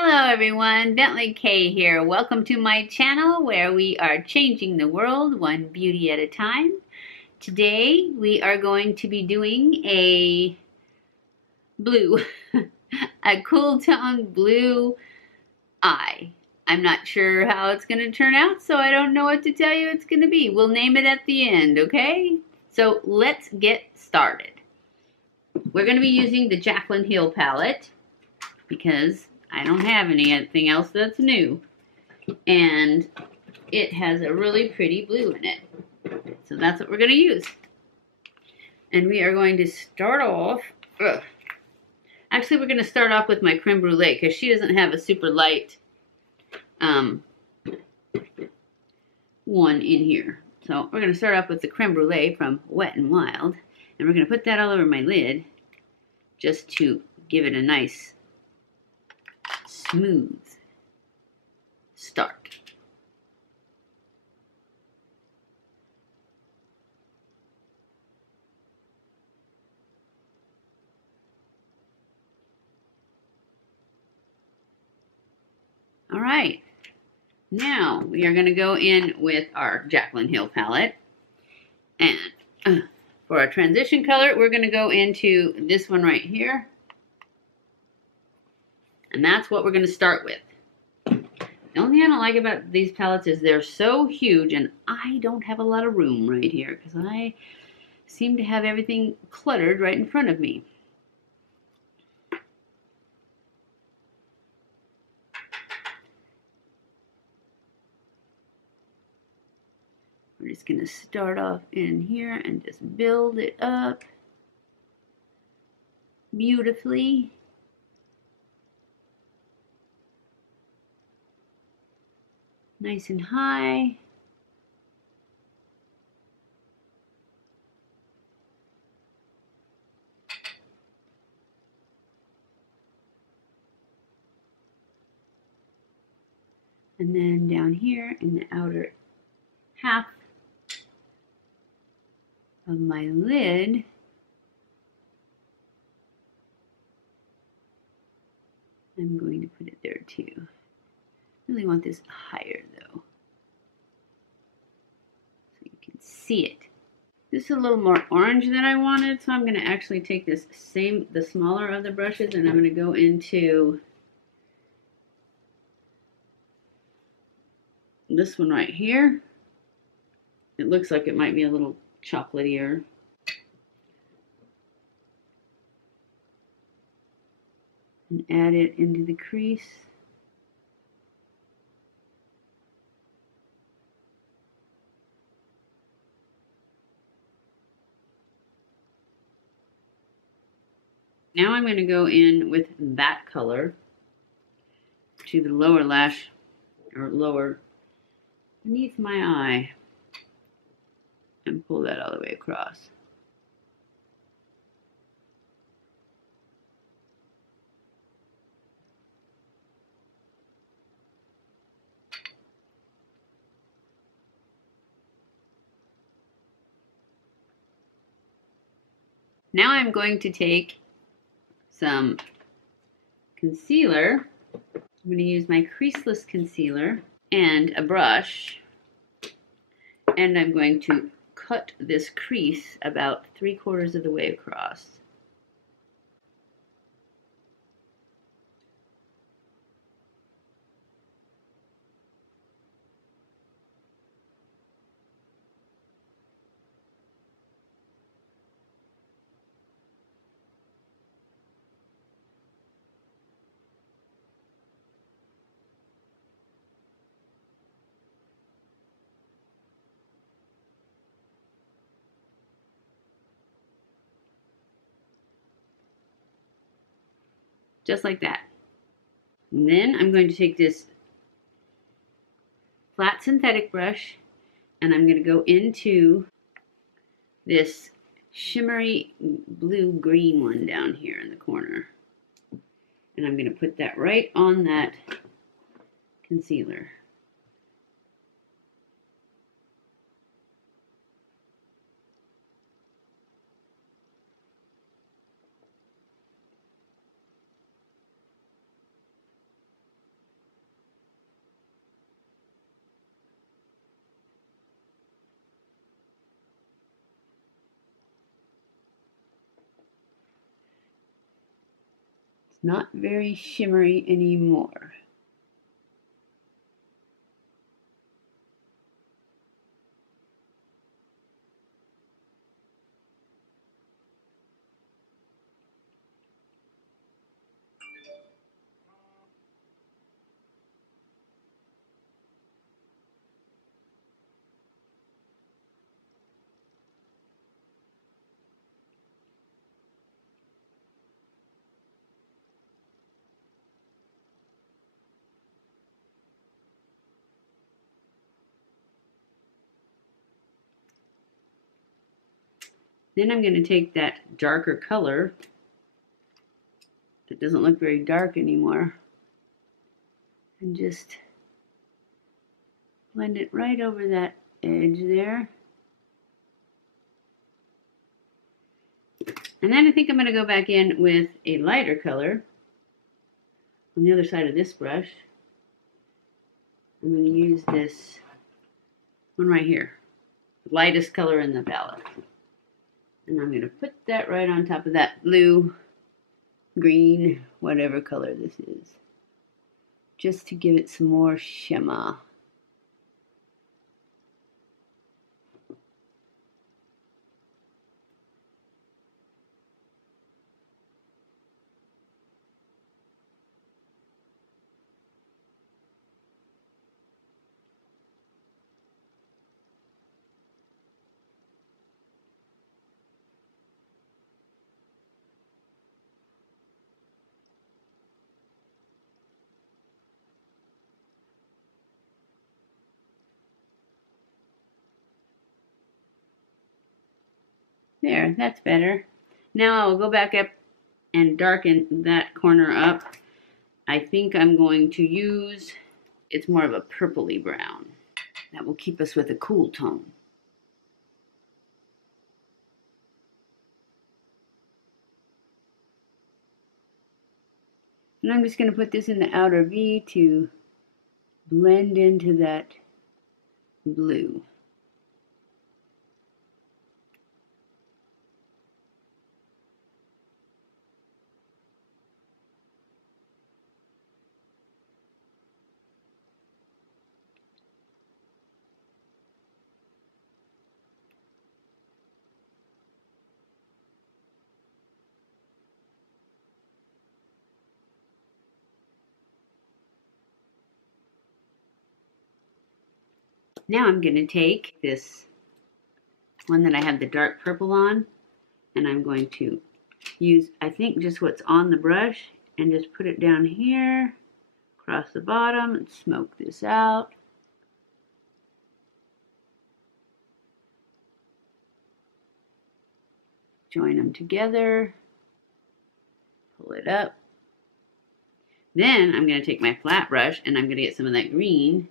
Hello everyone, BentlyK here. Welcome to my channel where we are changing the world one beauty at a time. Today we are going to be doing a blue, a cool tone blue eye. I'm not sure how it's going to turn out, so I don't know what to tell you it's going to be. We'll name it at the end, okay? So let's get started. We're going to be using the JACLYN Heal palette because I don't have anything else that's new. And it has a really pretty blue in it. So that's what we're going to use. And we are going to start off... Actually, we're going to start off with my creme brulee because she doesn't have a super light one in here. So we're going to start off with the creme brulee from Wet n Wild. And we're going to put that all over my lid just to give it a nice smooth start. All right, now we are going to go in with our JACLYN Heal palette, and for our transition color, we're going to go into this one right here. And that's what we're going to start with. The only thing I don't like about these palettes is they're so huge and I don't have a lot of room right here because I seem to have everything cluttered right in front of me. We're just going to start off in here and just build it up beautifully. Nice and high. And then down here in the outer half of my lid, I'm going to put it there too. Really want this higher though, so you can see it. This is a little more orange than I wanted, so I'm going to actually take the smaller of the brushes, and I'm going to go into this one right here. It looks like it might be a little chocolatier. And add it into the crease. Now I'm going to go in with that color to the lower lash, or lower beneath my eye, and pull that all the way across. Now I'm going to take some concealer. I'm going to use my Creaseless concealer and a brush, and I'm going to cut this crease about 3/4 of the way across. Just like that. And then I'm going to take this flat synthetic brush and I'm going to go into this shimmery blue-green one down here in the corner. And I'm going to put that right on that concealer. Not very shimmery anymore. Then I'm going to take that darker color that doesn't look very dark anymore and just blend it right over that edge there. And then I think I'm going to go back in with a lighter color on the other side of this brush. I'm going to use this one right here, the lightest color in the palette. And I'm going to put that right on top of that blue, green, whatever color this is, just to give it some more shimmer. There, that's better. Now I'll go back up and darken that corner up. I think I'm going to use, it's more of a purpley brown. That will keep us with a cool tone. And I'm just going to put this in the outer V to blend into that blue. Now I'm going to take this one that I have the dark purple on, and I'm going to use, I think, just what's on the brush and just put it down here, across the bottom, and smoke this out. Join them together, pull it up. Then I'm going to take my flat brush and I'm going to get some of that green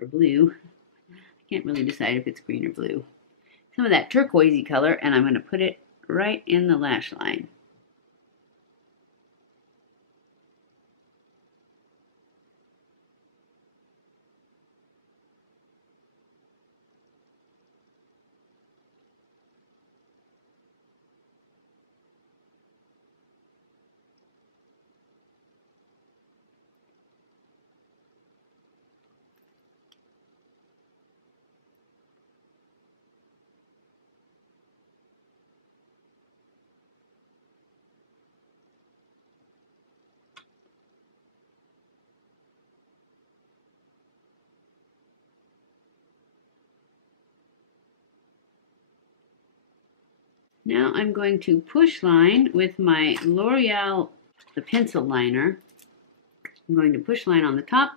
or blue. I can't really decide if it's green or blue. Some of that turquoisey color, and I'm going to put it right in the lash line. Now I'm going to push line with my L'Oreal, the pencil liner. I'm going to push line on the top.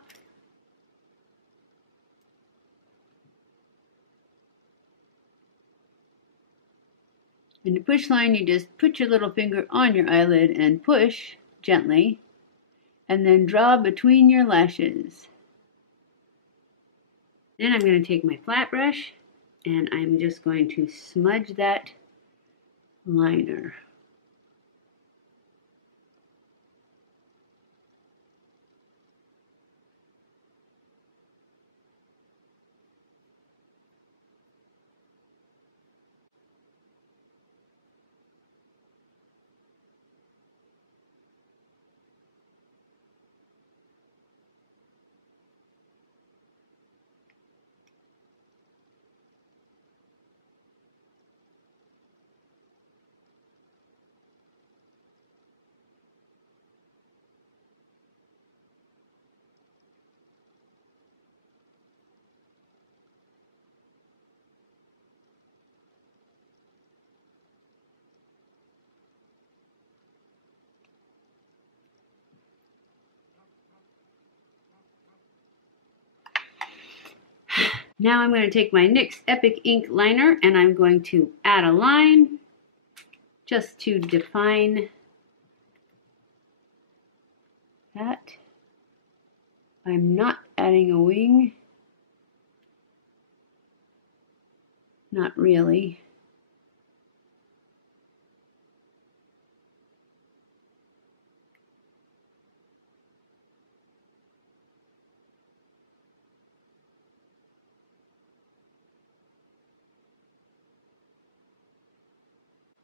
And to push line, you just put your little finger on your eyelid and push gently, and then draw between your lashes. Then I'm going to take my flat brush, and I'm just going to smudge that liner. Now I'm going to take my NYX Epic Ink liner and I'm going to add a line just to define that. I'm not adding a wing. Not really.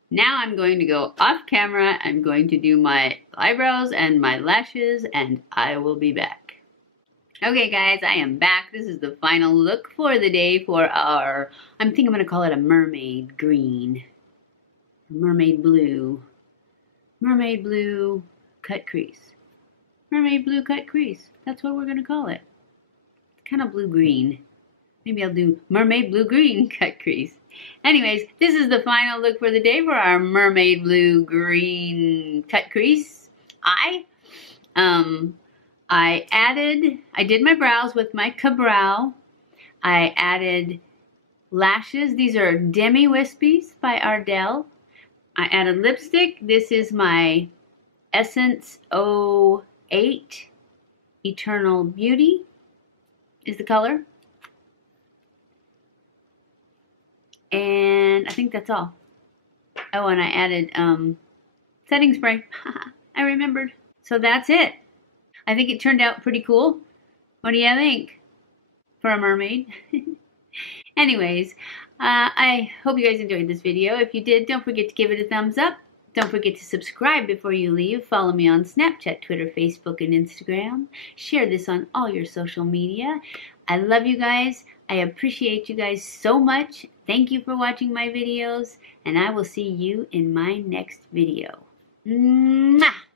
Now I'm going to go off camera. I'm going to do my eyebrows and my lashes and I will be back. Okay guys, I am back. This is the final look for the day for our, I think I'm going to call it a mermaid green. Mermaid blue. Mermaid blue cut crease. Mermaid blue cut crease. That's what we're going to call it. It's kind of blue-green. Maybe I'll do mermaid blue-green cut crease. Anyways, this is the final look for the day for our mermaid blue-green cut crease eye. I did my brows with my Ka-Brow. I added lashes. These are Demi Wispies by Ardell. I added lipstick. This is my Essence 08 Eternal Beauty is the color. And I think that's all. Oh, and I added setting spray. I remembered. So that's it. I think it turned out pretty cool. What do you think for a mermaid? Anyways, I hope you guys enjoyed this video. If you did, don't forget to give it a thumbs up. Don't forget to subscribe before you leave. Follow me on Snapchat, Twitter, Facebook, and Instagram. Share this on all your social media. I love you guys. I appreciate you guys so much. Thank you for watching my videos, and I will see you in my next video. Mwah!